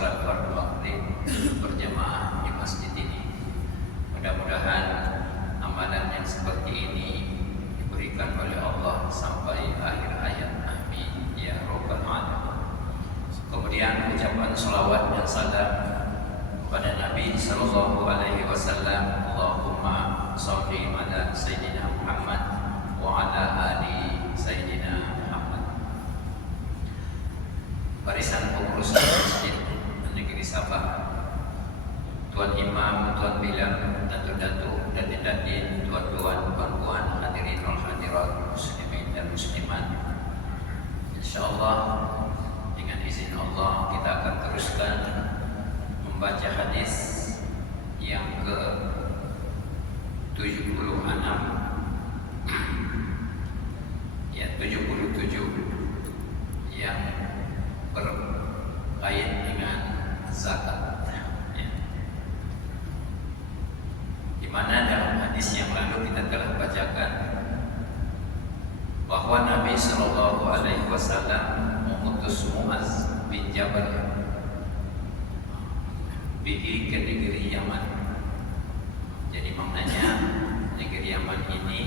sholat fardu maghrib berjamaah di masjid ini. Mudah-mudahan amalan yang seperti ini diberikan oleh Allah sampai akhir hayat. Amin ya rabbal alamin. Kemudian ucapan salawat dan salam kepada Nabi sallallahu alaihi wasallam. Allahumma shalli ala sayyidina Muhammad wa ala ali sayyidina Muhammad. Barisan pengurus masjid negeri Sabah, Tuan Imam, Tuan Bilang, Datuk-datuk, Datin-datin, Tuan-tuan, Puan-puan, hadirin wal hadirat, muslimin dan muslimat. Insyaallah dengan izin Allah kita akan teruskan membaca hadis yang ke 76 ya 77 yang berkait dengan zakat ya. Di mana dalam hadis yang lalu kita telah bacakan bahwa Nabi Shallallahu Alaihi Wasallam mengutus Muaz bin Jabal pergi ke negeri Yaman. Jadi maknanya negeri Yaman ini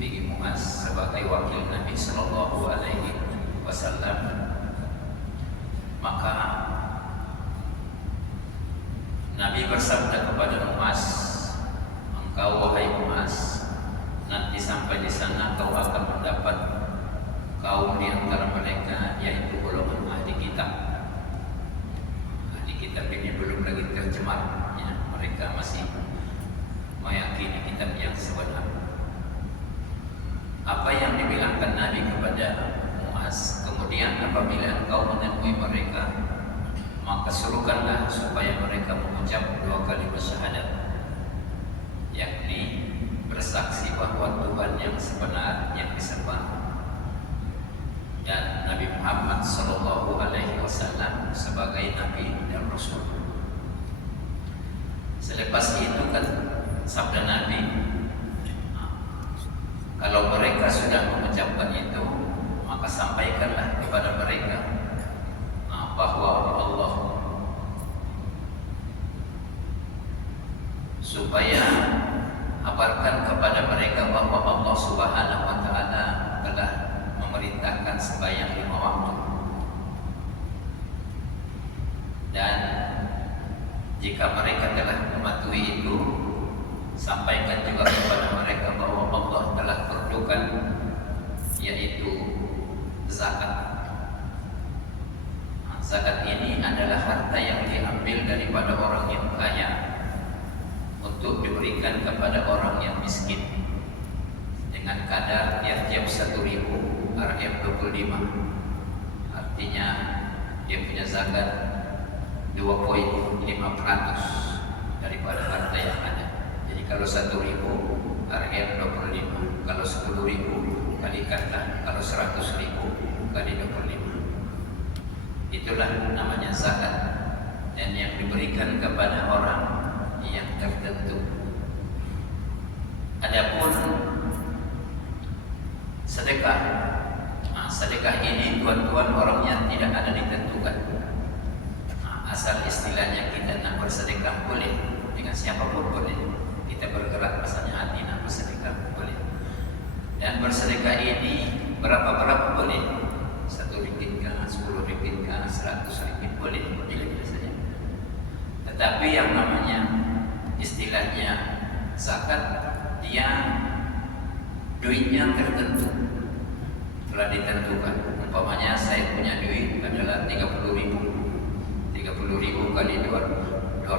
pergi Muaz sebagai wakil Nabi Shallallahu Alaihi Wasallam. Maka Nabi bersabda kepada Muaz, engkau wahai Muaz, nanti sampai di sana kau akan mendapat kaum di antara mereka yaitu golongan ahli kitab. Ahli kitab ini belum lagi tercemar, ya. Mereka masih meyakini kitab yang sebenar. Apa yang dibilangkan Nabi kepada Muaz, kemudian apabila engkau menemui mereka, maka suruhkanlah supaya mereka mengucap 2 kalimat syahadat, yakni bersaksi bahwa Tuhan yang sebenar yang disembah dan Nabi Muhammad Sallallahu Alaihi Wasallam sebagai Nabi dan Rasul. Selepas itu kan sabda Nabi, kalau mereka sudah mengucapkan itu, maka sampaikanlah kepada mereka bahwa Allah supaya kabarkan kepada mereka bahwa Allah Subhanahu wa taala telah memerintahkan sembahyang 5 waktu. Dan jika mereka telah mematuhi itu, sampaikan juga kepada mereka bahwa Allah telah perlukan yaitu zakat. Zakat ini adalah harta yang diambil daripada orang yang kaya untuk diberikan kepada orang yang miskin dengan kadar tiap-tiap 1.000 Rm25. Artinya dia punya zakat 2,5% daripada harta yang ada. Jadi kalau 1.000 Rm25, kalau 10.000 kalikanlah, kalau 100.000 kali 25. Itulah namanya zakat, dan yang diberikan kepada orang yang tertentu. Adapun sedekah, sedekah ini tuan-tuan orangnya tidak ada ditentukan. Asal istilahnya kita nak bersedekah boleh, dengan siapapun boleh. Kita bergerak misalnya hati nak bersedekah boleh. Dan bersedekah ini berapa boleh. 1 ringgit kah, 10 ringgit kah, 100 ringgit boleh, bila-bila saja. Tetapi yang namanya istilahnya zakat, dia duitnya tertentu, telah ditentukan. Umpamanya saya punya duit adalah 30.000 kali 25,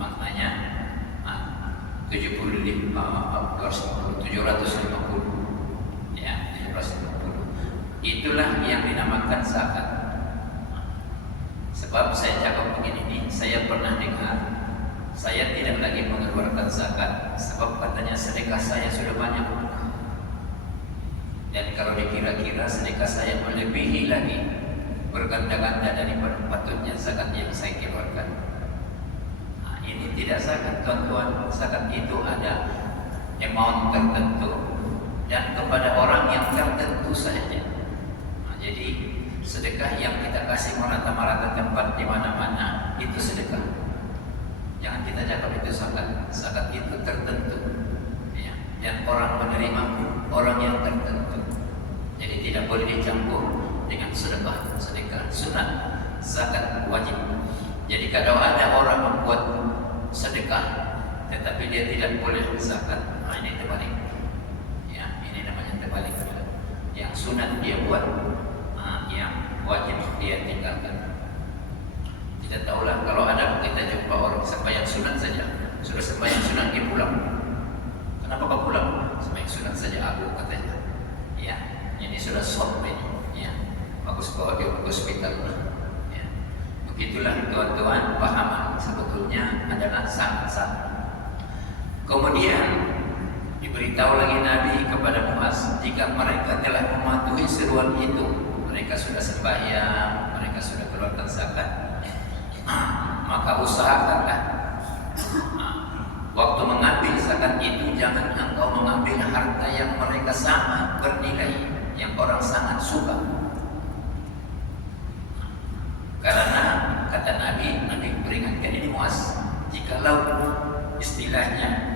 maknanya 750 ya, 750. Itulah yang dinamakan zakat. Sebab saya cakap begini nih, saya pernah dengar, saya tidak lagi mengeluarkan zakat sebab katanya sedekah saya sudah banyak. Dan kalau dikira-kira sedekah saya melebihi lagi, berganda-ganda daripada patutnya zakat yang saya keluarkan. Ini tidak zakat, tuan-tuan. Zakat itu ada amount tertentu dan kepada orang yang tertentu saja. Jadi sedekah yang kita kasih merata-merata tempat di mana-mana itu sedekah. Jangan kita cakap itu zakat. Zakat itu tertentu, ya. Dan orang menerima pun orang yang tertentu. Jadi tidak boleh dicampur dengan sedekah. Sedekah sunat, zakat wajib. Jadi kalau ada orang membuat sedekah tetapi dia tidak boleh zakat, nah ini terbalik. Ya, ini namanya terbalik. Yang sunat dia buat, yang wajib dia tinggalkan. Tidak tahulah kalau ada kita jumpa orang sembahyang sunat saja, sudah sembahyang sunat dia pulang. Kenapa kau pulang? Sembahyang sunat saja aku, katanya. Ya, ini sudah soft ini. Ya, bagus bawa dia ke hospital. Ya, begitulah tuan-tuan, pahaman sebetulnya adalah sangat salah. Kemudian diberitahu lagi Nabi kepada Muaz, jika mereka telah mematuhi seruan itu, mereka sudah sembahyang, mereka sudah keluarkan zakat, maka usahakanlah waktu mengambil zakat itu jangan engkau mengambil harta yang mereka sangat bernilai, yang orang sangat suka. Karena kata Nabi peringatkan ini Muaz, jikalau istilahnya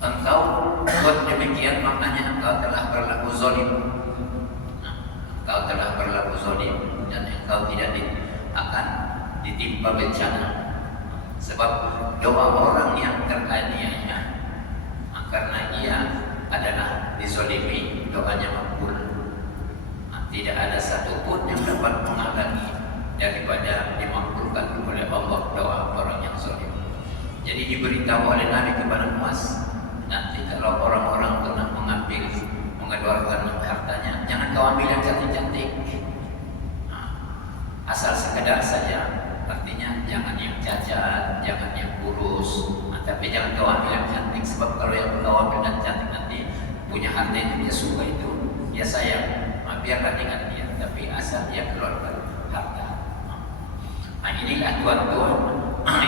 engkau buat demikian, maknanya engkau telah berlaku zalim. Engkau telah berlaku zalim dan engkau tidak akan ditimpa bencana. Sebab doa orang yang teraniaya karena ia adalah dizalimi, doanya makbul. Tidak ada satupun yang dapat menghalangi daripada dimakbulkan oleh Allah doa orang yang zalim. Jadi diberitahu oleh Nabi kepada Muaz, nanti kalau orang-orang pernah mengeluarkan hartanya, jangan kau ambil yang cantik-cantik, asal sekedar saja. Artinya jangan yang cacat, jangan yang kurus, tapi jangan kau ambil yang cantik. Sebab kalau yang kau ambil dan cantik nanti punya harta itu dia suka itu, dia sayang, biarlah dengan dia, tapi asal dia keluarkan harta. Nah inilah tuan-tuan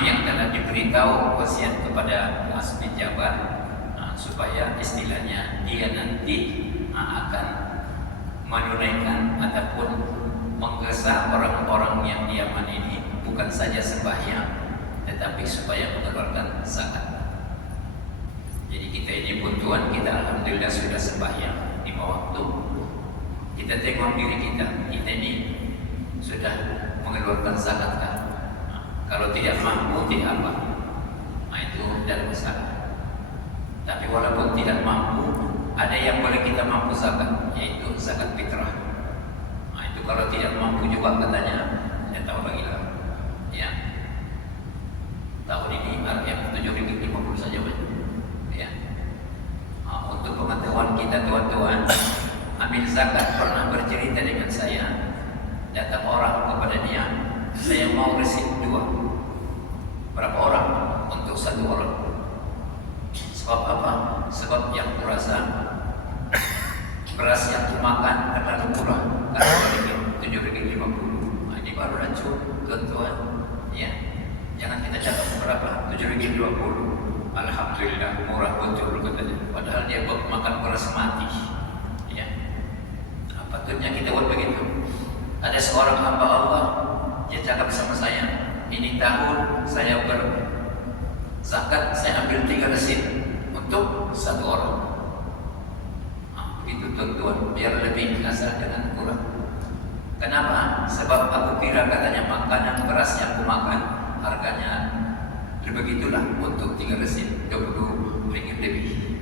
yang telah diberitahu wasiat kepada Muaz bin Jabal, supaya istilahnya dia nanti akan menunaikan ataupun menggesa orang-orang yang di Yaman ini bukan saja sembahyang, tetapi supaya mengeluarkan zakat. Jadi kita ini pun Tuhan, kita alhamdulillah sudah sembahyang 5 waktu. Kita tengok diri kita ini sudah mengeluarkan zakat kan? Kalau tidak mampu tidak apa, itu tidak masalah. Tapi walaupun tidak mampu, ada yang boleh kita mampu zakat, yaitu zakat fitrah. Itu kalau tidak mampu juga katanya, saya tahu lagi lah. Ya, tahun ini yang 7.50 saja banyak. Ya, untuk pengetahuan kita tuan-tuan, ambil zakat pernah bercerita dengan saya. Datang orang kepada dia, saya mau resit 2. Berapa orang? Untuk 1 orang. Sebab apa? Sebab yang kurasa beras yang dimakan terlalu murah, karena 7.50. Ini baru racun, tuan-tuan. Ya, jangan kita cakap berapa? 7.50. Alhamdulillah murah betul katanya. Padahal dia makan beras mati. Ya, patutnya kita buat begitu. Ada seorang hamba Allah, dia cakap sama saya, ini tahun saya berzakat, saya ambil 3 resit untuk 1 orang. Begitu tuan-tuan, biar lebih asal dengan kurang. Kenapa? Sebab aku kira katanya makanan beras yang aku makan harganya begitulah untuk 3 resit 20 ringgit lebih.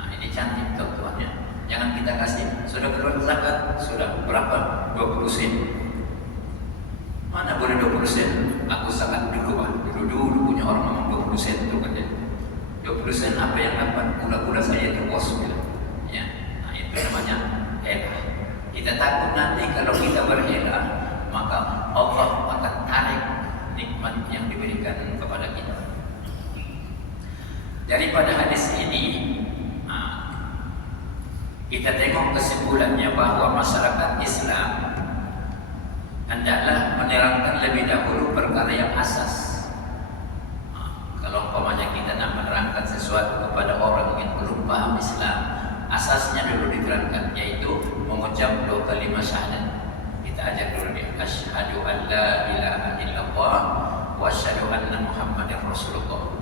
Ini cantik tuan-tuan ya. Jangan kita kasih sudah keluar zakat, sudah berapa? 20 sen. Mana boleh 20 sen? Aku sangat dulu punya orang memang 20 sen itu kan. 20 sen apa yang dapat? Gula-gula saya itu bos bilang. Ya, itu namanya hela. Kita takut nanti kalau kita berhela, maka Allah akan tarik nikmat yang diberikan kepada kita. Daripada hadis ini, kita tengok kesimpulannya bahwa masyarakat Islam hendaklah menerangkan lebih dahulu perkara yang asas. Kalau umpamanya kita nak menerangkan sesuatu kepada orang yang belum paham Islam, asasnya dulu diterangkan, yaitu mengucap dua kalimat syahadat. Kita ajak dulu dia, asyhadu an la ilaha illallah wa asyhadu anna muhammadar rasulullah.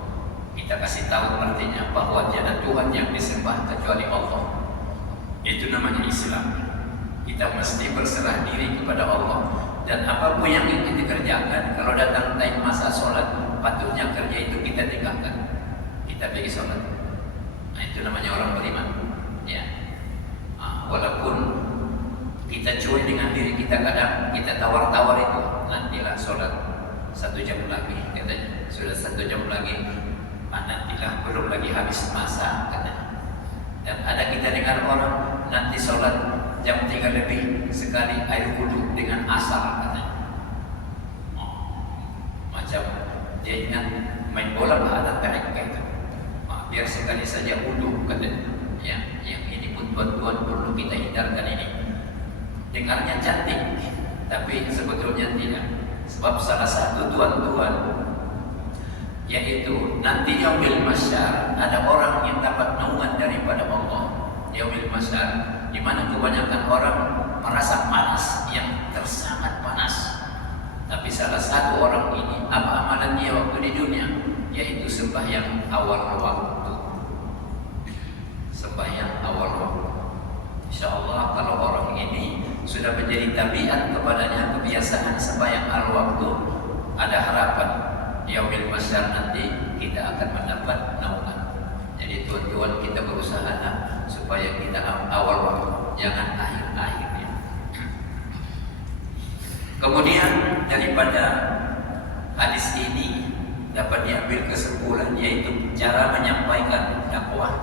Kita kasih tahu artinya bahwa tiada Tuhan yang disembah kecuali Allah. Itu namanya Islam. Kita mesti berserah diri kepada Allah, dan apapun yang kita kerjakan, kalau datang time masa sholat, patutnya kerja itu kita tinggalkan. Kita pergi sholat. Nah, itu namanya orang beriman. Ya. Walaupun kita cuek dengan diri kita, kadang kita tawar-tawar itu, nantilah sholat 1 jam lagi katanya, sudah 1 jam lagi, nantilah belum lagi habis masa katanya. Dan ada kita dengar orang nanti sholat jam 3 lebih sekali air wudhu dengan asar katanya. Macam dia ingat main bola ada mereka itu. Biar sekali saja wudhu katanya. Ya, yang ini pun tuan-tuan perlu kita hindarkan ini. Dengarnya cantik, tapi sebetulnya tidak. Sebab salah satu tuan-tuan, yaitu nanti yaumil mahsyar ada orang yang dapat naungan daripada Allah. Yaumil mahsyar, di mana kebanyakan orang merasa panas, yang tersangat panas. Tapi salah satu orang ini, apa amalan dia waktu di dunia? Yaitu sembahyang awal waktu. Sembahyang awal waktu. InsyaAllah kalau orang ini sudah menjadi tabiat kepadanya kebiasaan sembahyang awal waktu, ada harapan yaumil mahsyar nanti kita akan mendapat naungan. Jadi tuan-tuan, kita berusaha supaya kita awal waktu, jangan akhir-akhirnya. Kemudian daripada hadis ini dapat diambil kesimpulan, yaitu cara menyampaikan dakwah.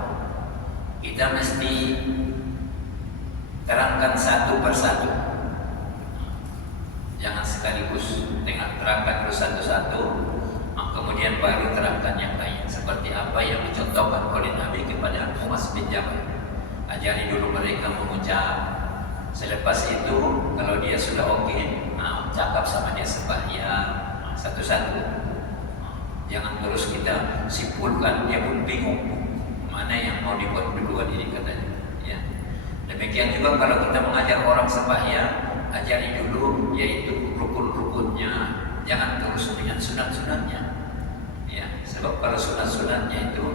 Kita mesti terangkan satu persatu, jangan sekaligus dengan terangkan terus satu-satu, kemudian baru terangkan yang lain. Seperti apa yang dicontohkan oleh Nabi kepada Muaz bin Jabal. Ajari dulu mereka mengucap. Selepas itu, kalau dia sudah oke, cakap sama dia sembahyang satu-satu. Jangan terus kita simpulkan, dia pun bingung mana yang mau dibuat duluan ini katanya. Ya. Demikian juga kalau kita mengajar orang sembahyang, ajari dulu yaitu rukun-rukunnya, jangan terus dengan sunat-sunatnya. Ya, sebab kalau sunat-sunatnya itu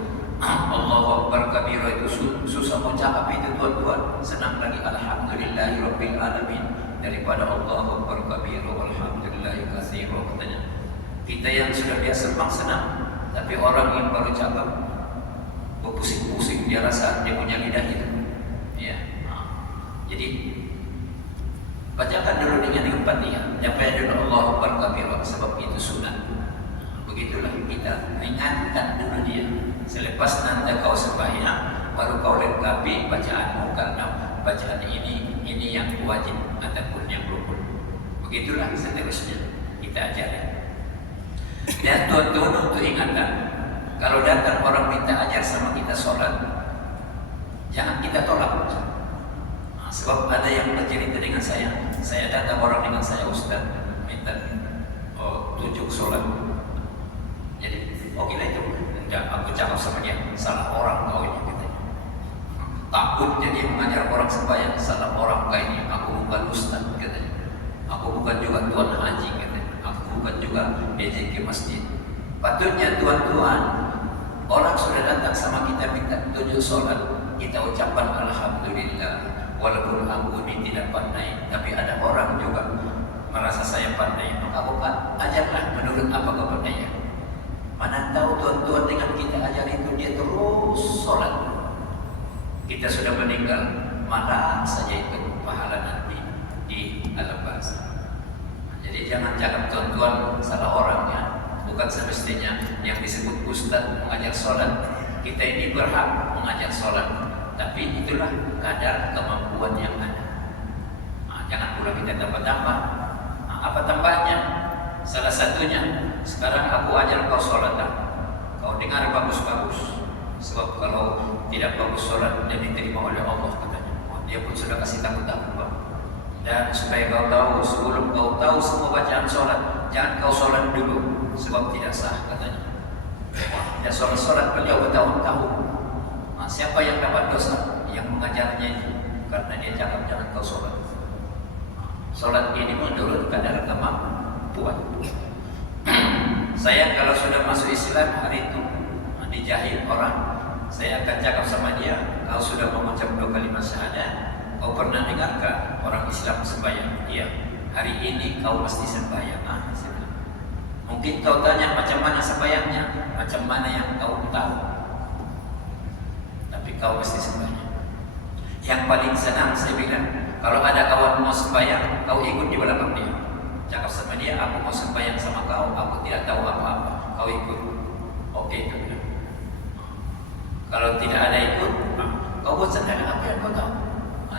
Allahu Akbar kabira itu susah mau cakap itu tuan-tuan. Senang lagi alhamdulillahirabbil alamin daripada Allahu Akbar kabira walhamdulillahi katsira katanya. Kita yang sudah biasa memang senang, tapi orang yang baru cakap pusing-pusing, dia rasa dia punya lidah itu. Ya. Jadi bacakan dulu dengan Fatihah, nyampai dulu Allahu Akbar kabira, sebab itu sunat. Begitulah kita ringankan dulu dia. Selepas nanti kau sembahyang, baru kau lengkapi bacaanmu, karena bacaan ini yang wajib ataupun yang rukun. Begitulah seterusnya kita ajari. Dan tuan-tuan untuk ingatkan, kalau datang orang minta ajar sama kita sholat, jangan kita tolak. Sebab ada yang bercerita dengan saya datang orang dengan saya, Ustaz minta tunjuk sholat. Jadi oke lah itu. Dan aku cakap sama dia, salah orang kau ini katanya. Takutnya dia mengajar orang sembahyang, salah orang kau ini. Aku bukan ustaz katanya. Aku bukan juga tuan haji katanya. Aku bukan juga EJK masjid. Patutnya tuan-tuan, orang sudah datang sama kita minta tunjuk sholat, kita ucapkan alhamdulillah. Walaupun aku ini tidak pandai, tapi ada orang juga merasa saya pandai, maka aku ajarlah menurut apa kepandaian. Mana tahu tuan-tuan dengan kita ajar itu dia terus sholat. Kita sudah meninggal, mana saja itu pahala nanti di alam barzakh. Jadi jangan cakap tuan-tuan salah orangnya. Bukan semestinya yang disebut ustaz mengajar sholat. Kita ini berhak mengajar sholat, tapi itulah kadar kemampuan yang ada. Jangan pula kita tambah-tambah. Apa tambahnya? Salah satunya, sekarang aku ajar kau sholat, kau dengar bagus-bagus. Sebab kalau tidak bagus sholat, dia diterima oleh Allah katanya. Dia pun sudah kasih tahu-tahu. Dan supaya kau tahu, sebelum kau tahu semua bacaan sholat, jangan kau sholat dulu, sebab tidak sah katanya. Ya sholat-sholat beliau bertahun-tahun. Siapa yang dapat dosa? yang mengajarnya itu, karena dia cakap jangan kau sholat. Sholat ini menurut kadar kemampuan. Saya kalau sudah masuk Islam hari itu dijahit orang, saya akan cakap sama dia, kau sudah mengucap 2 kalimat syahadat, kau pernah dengarkan orang Islam sembahyang? Iya. Hari ini kau mesti sembahyang. Mungkin kau tanya macam mana sembahyangnya, macam mana yang kau tahu, tapi kau mesti sembahyang. Yang paling senang saya bilang, kalau ada kawan mau sembahyang, kau ikut di belakang dia. Cakap sama dia, aku mau sembahyang sama kau, aku tidak tahu apa-apa, kau ikut. Oke, itu bilang. Kalau tidak ada ikut, kau buat sendiri apa yang kau tahu.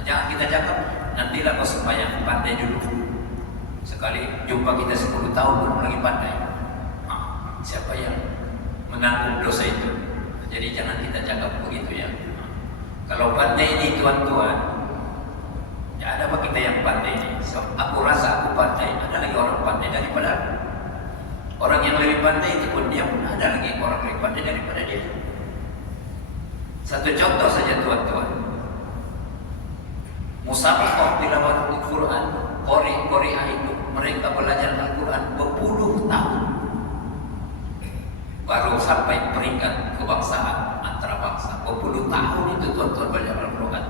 Jangan kita cakap, nantilah kau sembahyang, pandai dulu. Sekali jumpa kita 10 tahun belum lagi pandai. Siapa yang menanggung dosa itu? Jadi jangan kita cakap begitu ya. Kalau pandai ini tuan-tuan, ya ada apa kita yang pandai ini? So, aku rasa aku pandai, ada lagi orang pandai daripada aku. Orang yang lebih pandai itu pun dia pun ada lagi orang lebih pandai daripada dia. Satu contoh saja tuan-tuan, musabaqah tilawah Al-Quran, Korea itu mereka belajar Al-Quran berpuluh tahun baru sampai peringkat kebangsaan antara bangsa. Berpuluh tahun itu tuan-tuan belajar Al-Quran,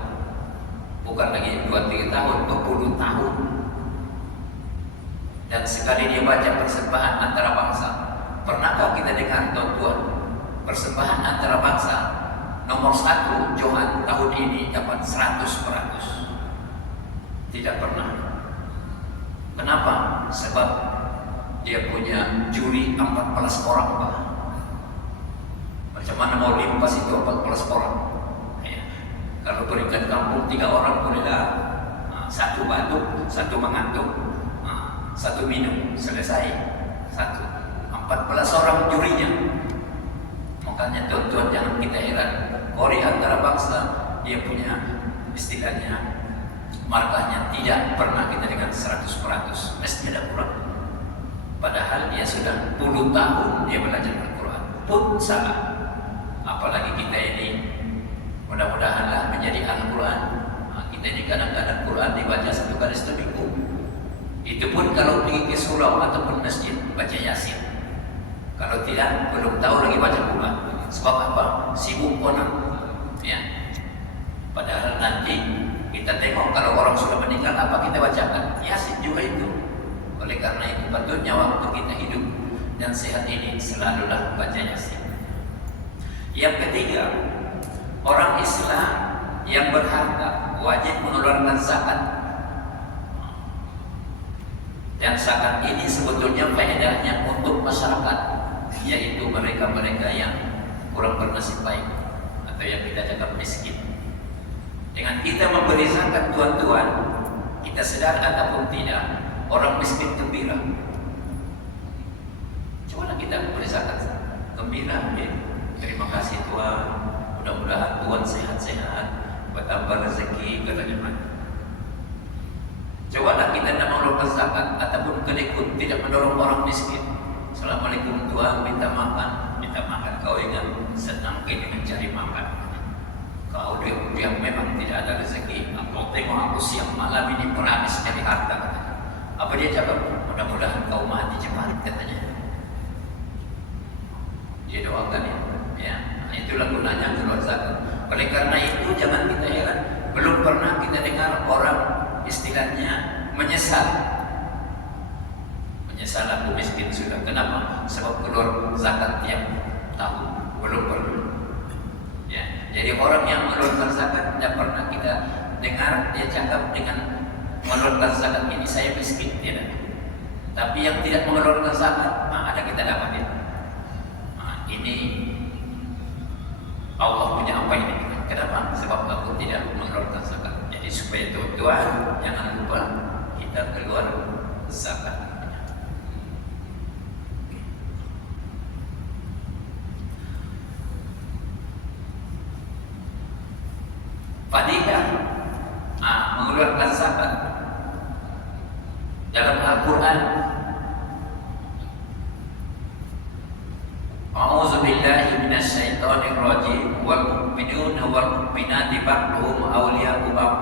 bukan lagi 2-3 tahun, berpuluh tahun. Dan sekali dia baca persembahan antara bangsa, pernahkah kita dengar tuan-tuan persembahan antara bangsa nomor 1 Johan tahun ini dapat 100%? Tidak pernah. Kenapa? Sebab dia punya juri 14 orang, Pak. Macam mana mau limpas itu 14 orang? Ya. Kalau peringkat kampung 3 orang bolehlah, 1 batuk, 1 mengantuk, 1 minum, selesai. 14 orang jurinya. Makanya tuan-tuan jangan kita heran, Korea antara bangsa dia punya istilahnya, markahnya tidak pernah kita dengan 100%, mesti ada kurang. Padahal dia sudah puluh tahun dia belajar Al-Quran pun salah. Apalagi kita ini, mudah-mudahanlah menjadi Al-Quran. Kita ini kadang-kadang Quran dibaca 1 kali seminggu. Itu pun kalau pergi ke surau ataupun masjid baca Yasin. Kalau tidak, belum tahu lagi baca Quran. Sebab apa? Sibuk konon. Ya. Padahal nanti kita tengok kalau orang sudah meninggal apa kita bacakan? Yasin juga itu. Oleh karena itu patutnya waktu kita hidup dan sehat ini selalulah baca Yasin. Yang ketiga, orang Islam yang berharta wajib mengeluarkan zakat. Dan zakat ini sebetulnya faedahnya untuk masyarakat, yaitu mereka-mereka yang kurang bernasib baik atau yang kita cakap miskin. Dengan kita memberi zakat tuan-tuan, kita sadar ataupun tidak, orang miskin gembira. Cobalah kita memberi zakat gembira, ya. Terima kasih Tuhan, mudah-mudahan Tuhan sehat-sehat, bertambah rezeki, katanya. Cobalah kita tidak mengeluarkan zakat ataupun kelikut, tidak mendorong orang miskin. Assalamualaikum Tuhan, minta makan. Kau ingat senang ini mencari makan. Kau dia memang tidak ada rezeki. Kau tengok aku siang malam ini berhabis cari harta, katanya. Apa dia cakap? Mudah-mudahan kau mati cepat, katanya. Dia doakan ya. Itulah gunanya keluar zakat. Oleh karena itu jangan kita heran, belum pernah kita dengar orang istilahnya menyesal aku miskin sudah. Kenapa? Sebab keluar zakat tiap tahun, belum pernah. Ya, jadi orang yang mengeluarkan zakat tidak pernah kita dengar dia cakap dengan mengeluarkan zakat ini saya miskin, tidak. Tapi yang tidak mengeluarkan zakat, ada kita dapat ya. Ini Allah punya apa ini? Kenapa? Sebab aku tidak mengeluarkan zakat. Jadi supaya Tuhan jangan lupa kita keluar zakat. Fadilah mengeluarkan zakat dalam Al-Quran. A'udzu billahi minasyaitonir rajim. Wal mu'minun mu'minina wal mu'minati ba'duhum awliya'u ba'd.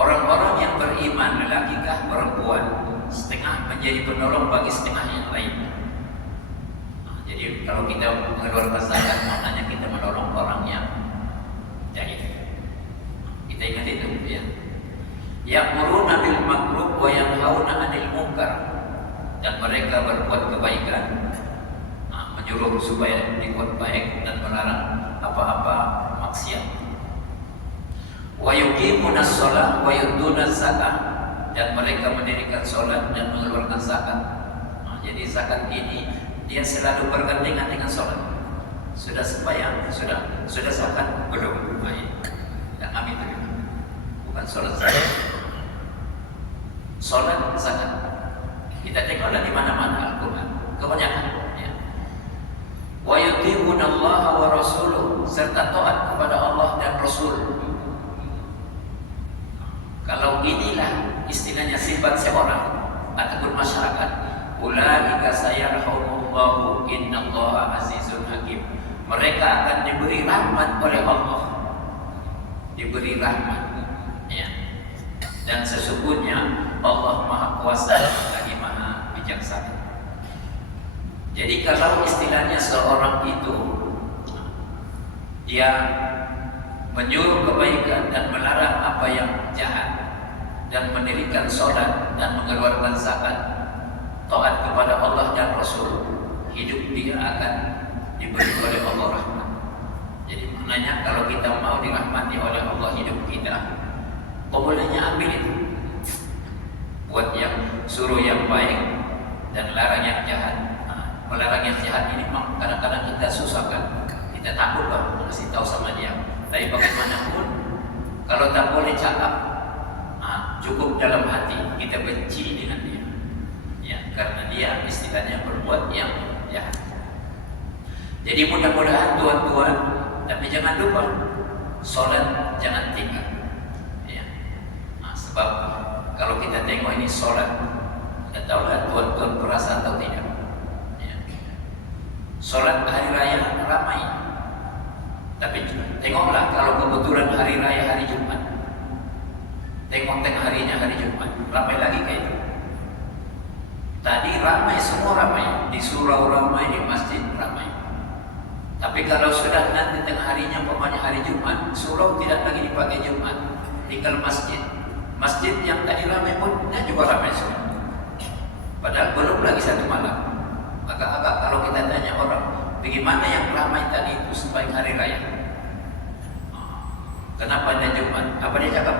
Orang-orang yang beriman, lelaki kah perempuan, setengah menjadi penolong bagi setengah yang lain. Jadi kalau kita mengeluarkan zakat, maknanya kita menolong orang yang jahil. Kita ingat itu, ya. Ya'muruna bil ma'ruf wa yanhauna 'anil munkar. Dan mereka berbuat kebaikan, menyuruh supaya dibuat baik dan melarang apa-apa maksiat. Wa yuqimuna shalah wa yu'tuna zakah. Dan mereka mendirikan salat dan mengeluarkan zakat. Jadi zakat ini dia selalu bergandengan dengan salat. Sudah sembahyang, sudah zakat belum? Dan kami itu bukan salat zakat. Salat zakat. Kita tengoklah di mana-mana Al-Quran, kebanyakan. Ya. Wa yuti'una Allah wa Rasuluh, serta taat kepada Allah dan Rasul. Kalau inilah istilahnya sifat seorang ataupun masyarakat, ulaika sayarhamullahu innallaha azizun hakim. Mereka akan diberi rahmat oleh Allah, diberi rahmat. Ya. Dan sesungguhnya Allah Maha Kuasa lagi Maha Bijaksana. Jadi kalau istilahnya seorang itu dia menyuruh kebaikan dan melarang apa yang jahat, dan mendirikan salat dan mengeluarkan zakat, taat kepada Allah dan Rasul, hidup dia akan diberi oleh Allah rahmat. Jadi maknanya kalau kita mau dirahmati oleh Allah hidup kita, bolehnya ambil itu. Buat yang suruh yang baik dan larang yang jahat. Melarang yang jahat ini memang kadang-kadang kita susahkan. Kita takut lah kasih tahu sama dia. Tapi bagaimanapun kalau tak boleh cakap, cukup dalam hati kita benci dengan dia. Ya, karena dia istilahnya berbuat yang jahat. Jadi mudah-mudahan tuan-tuan, tapi jangan lupa salat jangan tinggal. Ya. Sebab kalau kita tengok ini salat, kita tahulah tuan-tuan perasa atau tidak. Ya. Salat hari raya ramai. Tapi tengoklah kalau kebetulan hari raya hari Jumat. Tengok tengah harinya hari Jumat, ramai lagi kayak itu. Tadi ramai, semua ramai, di surau ramai, di masjid ramai. Tapi kalau sudah nanti tengah harinya, pokoknya hari Jumat, surau tidak lagi dipakai Jumat, tinggal masjid. Masjid yang tadi ramai pun juga ramai semua. Padahal belum lagi satu malam. Agak-agak kalau kita tanya orang, bagaimana yang ramai tadi itu sebaik hari raya? Kenapa ada Jumat? Apa dia cakap?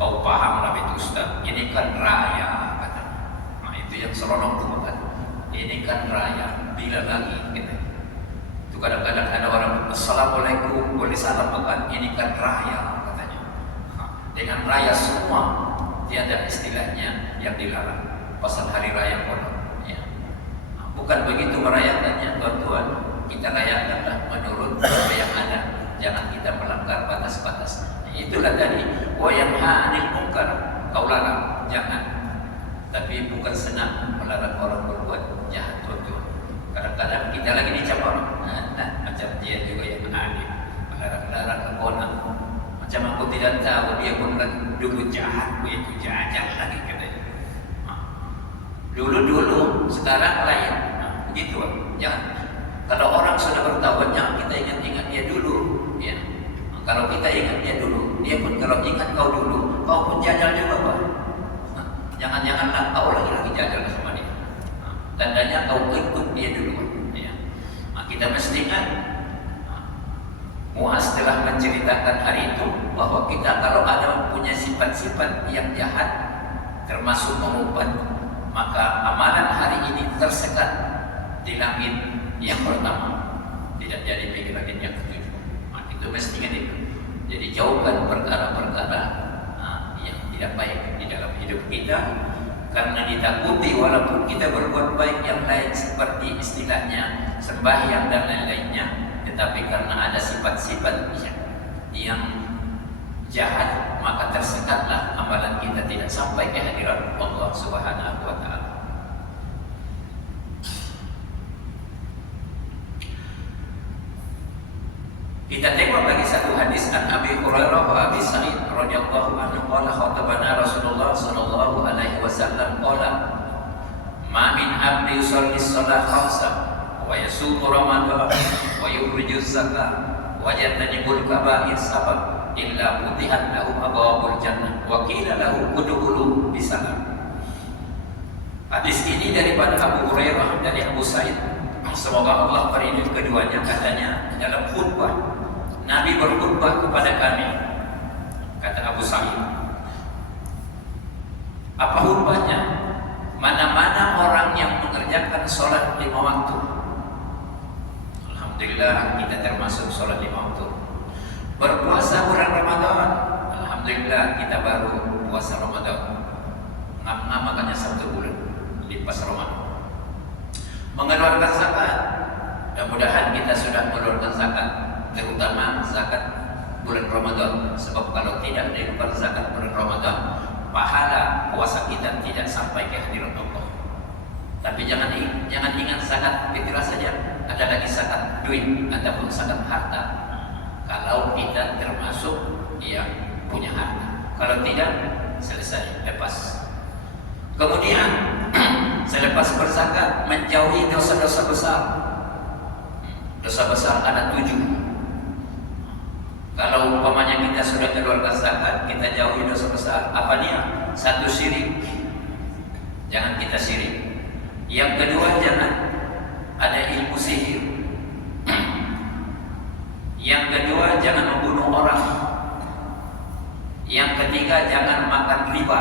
Kau paham lah itu Ustaz, ini kan raya kata. Itu yang seronok tu kan. Ini kan raya, bila lagi gitu. Itu kadang-kadang ada orang Assalamualaikum, boleh salam makan, ini kan raya katanya. Dengan raya semua, tiada istilahnya yang dilarang. Pasal hari raya pun. Ya. Bukan begitu merayakannya tuan-tuan. Kita rayakanlah menurut apa yang ada. Jangan kita melanggar batas-batas. Itulah tadi wa yanha 'anil munkar, kau larang, jangan. Tapi bukan senang melarang orang berbuat jahat tuan-tuan. Kadang-kadang kita lagi dicap orang, macam dia juga yang alim, melarang-larang kekona. Macam aku tidak tahu dia pun dulu jahat, begitu jahat lagi katanya. Dulu, sekarang lain. Begitu, jangan. Kalau orang sudah bertaubat, jangan kita ingat-ingat dia dulu. Ya. Kalau kita ingat dia dulu, dia pun kalau ingat kau dulu, kau pun jajal juga Pak. Jangan-janganlah kau lagi jajal sama dia. Tandanya kau ikut dia dulu. Ya. Kita mesti ingat. Muaz telah menceritakan hari itu bahwa kita kalau ada punya sifat-sifat yang jahat, termasuk mengumpat, maka amalan hari ini tersekat di langit yang pertama, tidak jadi di langit yang ketujuh. Itu mestinya itu. Jadi jauhkan perkara-perkara yang tidak baik di dalam hidup kita, karena ditakuti walaupun kita berbuat baik yang lain seperti istilahnya sembahyang dan lain-lainnya, tetapi karena ada sifat-sifat yang jahat, maka tersekatlah amalan kita tidak sampai ke hadirat Allah Subhanahu wa Ta'ala. Kita tengok lagi satu hadis an Abi Hurairah wa Abi Sa'id radhiyallahu anhu qala khatabana Rasulullah sallallahu alaihi wasallam qala ma min abdi yusalli shalah khamsa wa yasumu ramadan wa yukhriju zakat wa yatanibul kaba'ir sabab illa putihat lahu abwabul jannah wa qila lahu udkhulu bisalam. Hadis ini daripada Abu Hurairah dari Abu Sa'id, semoga Allah meridhoi keduanya, katanya dalam khutbah Nabi berkhutbah kepada kami, kata Abu Sa'id. Apa khutbahnya? Mana-mana orang yang mengerjakan sholat 5 waktu. Alhamdulillah kita termasuk sholat 5 waktu. Berpuasa bulan Ramadan. Alhamdulillah kita baru puasa Ramadan. Makanya 1 bulan pas Ramadan. Mengeluarkan zakat. Mudah-mudahan kita sudah mengeluarkan zakat, terutama zakat bulan Ramadan. Sebab kalau tidak dikeluarkan zakat bulan Ramadan, pahala puasa kita tidak sampai ke hadirat Allah. Tapi jangan ingat zakat fitrah saja, ada lagi zakat duit ataupun zakat harta. Kalau kita termasuk yang punya harta, kalau tidak selesai, lepas. Kemudian selepas berzakat menjauhi dosa-dosa besar. Dosa besar ada 7. Kalau umpamanya kita sudah keluarkan zakat, kita jauhi dosa besar. Apa dia? 1 syirik. Jangan kita syirik. Yang kedua, jangan ada ilmu sihir. Yang kedua, jangan membunuh orang. Yang ketiga, jangan makan riba.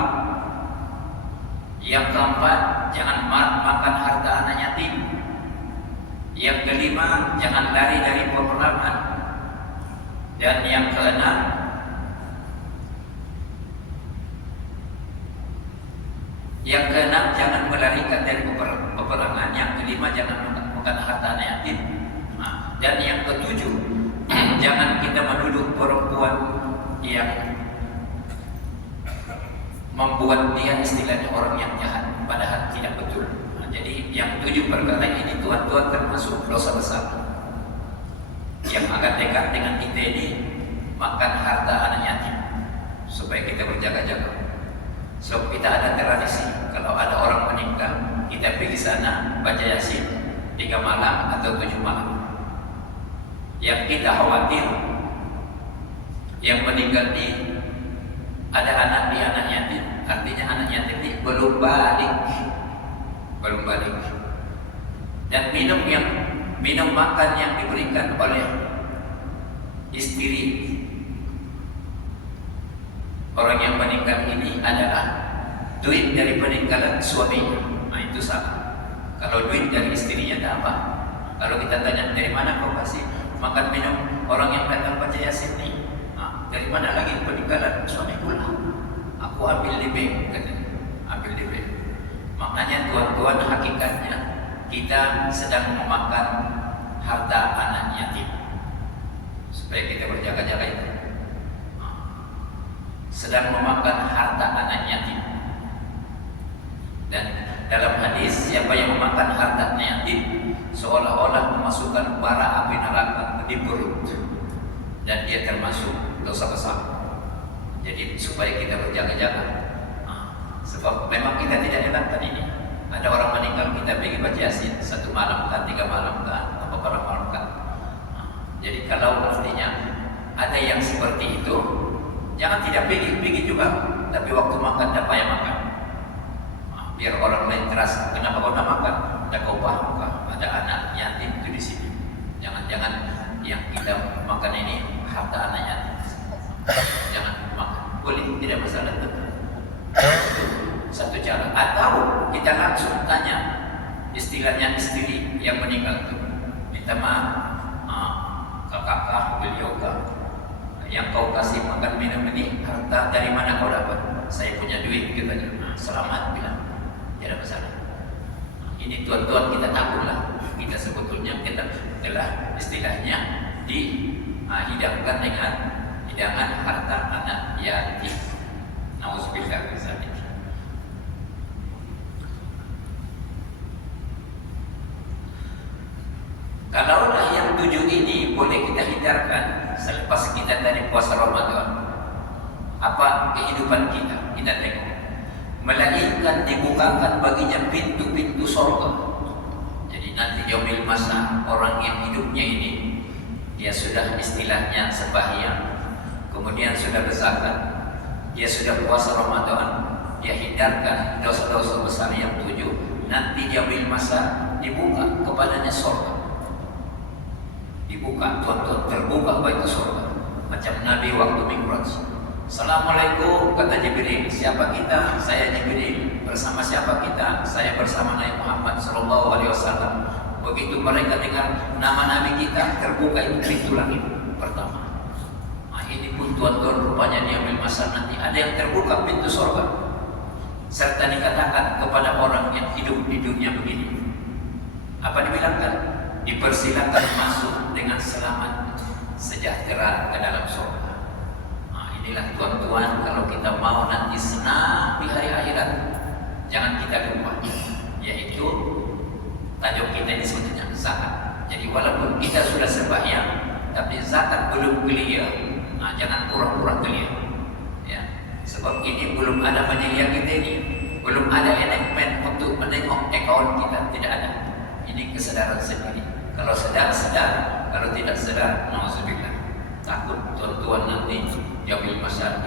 Yang keempat, jangan makan harta anak yatim. Yang kelima, jangan lari dari peperangan. Dan yang keenam, jangan melarikan dari peperangan. Yang kelima, jangan makan harta anak yatim. Dan yang ketujuh, jangan kita menuduh perempuan yang membuat dia istilahnya orang yang jahat, padahal tidak betul. Jadi yang 7 perkara ini tuan-tuan termasuk dosa besar. Yang agak dekat dengan kita ini makan harta anak yatim, supaya kita berjaga-jaga. So kita ada tradisi, kalau ada orang meninggal, kita pergi sana baca Yasin 3 malam atau 7 malam. Yang kita khawatir, yang meninggal ini ada anak yatim, artinya anak yatim ini belum balik. Dan minum makan yang diberikan oleh istri orang yang meninggal ini adalah duit dari peninggalan suaminya. Itu sama. Kalau duit dari istrinya tak apa. Kalau kita tanya dari mana kau kasih makan minum orang yang datang baca Yasin ini? Dari mana lagi peninggalan suami pula? Aku ambil di bank, katanya. Ambil di bank. Maknanya tuan-tuan, hakikatnya kita sedang memakan harta anak yatim. Supaya kita berjaga-jaga itu. Sedang memakan harta anak yatim. Dan dalam hadis, siapa yang memakan harta anak yatim seolah-olah memasukkan bara api neraka di perut, dan dia termasuk dosa besar. Jadi supaya kita berjaga-jaga. Sebab memang kita tidak elakkan ini. Ada orang meninggal, kita pergi baca Yasin 1 malam kan, 3 malam kan, apa berapa malam kan. Jadi kalau artinya ada yang seperti itu, jangan tidak pergi juga, tapi waktu makan tak payah makan. Biar orang lain terasa, kenapa kau tak makan? Ada kau paham kah? Ada anak yatim itu di sini. Jangan-jangan yang kita makan ini harta anak yatim. Jangan makan, boleh, tidak masalah itu. Satu cara. Atau kita langsung tanya, istilahnya istri yang meninggal itu, minta maaf, kakak beliau yang kau kasih makan minum ini harta dari mana kau dapat? Saya punya duit, katanya. Selamat bilang, tidak masalah. Ini tuan-tuan, kita takutlah. Kita sebetulnya kita telah istilahnya dihidangkan dengan hidangan harta anak yatim. Nauzubillah min dzalik. Kalaulah yang 7 ini boleh kita hindarkan, selepas kita dari puasa Ramadan, apa kehidupan kita? Kita tengok, melainkan dibukakan baginya pintu-pintu surga. Jadi nanti yaumil masa, orang yang hidupnya ini dia sudah istilahnya sembahyang, kemudian sudah berzakat, dia sudah puasa Ramadan, dia hindarkan dosa-dosa besar yang 7. Nanti yaumil masa dibuka kepadanya surga. Dibuka, tuan-tuan, terbuka pintu surga. Macam Nabi waktu Mi'raj. Assalamualaikum, kata Jibril. Siapa kita? Saya Jibril. Bersama siapa kita? Saya bersama Nabi Muhammad SAW. Begitu mereka dengar nama Nabi kita, terbuka itu pintu langit pertama. Nah, ini pun tuan-tuan rupanya diambil masa nanti ada yang terbuka pintu surga. Serta dikatakan kepada orang yang hidup di dunia begini, apa dibilangkan? Dipersilakan masuk dengan selamat sejahtera ke dalam surga. Nah, inilah tuan-tuan, kalau kita mau nanti senang di hari akhirat, jangan kita lupa, yaitu tajuk kita ini sebetulnya zakat. Jadi walaupun kita sudah sembahyang, tapi zakat belum clear. Nah, jangan pura-pura clear, ya. Sebab ini belum ada penilaian kita ini, belum ada elemen untuk menengok akaun kita, tidak ada. Ini kesadaran sendiri. Kalau sedar, kalau tidak sedar, nauzubillah. Takut tuan-tuan nanti yaumil masa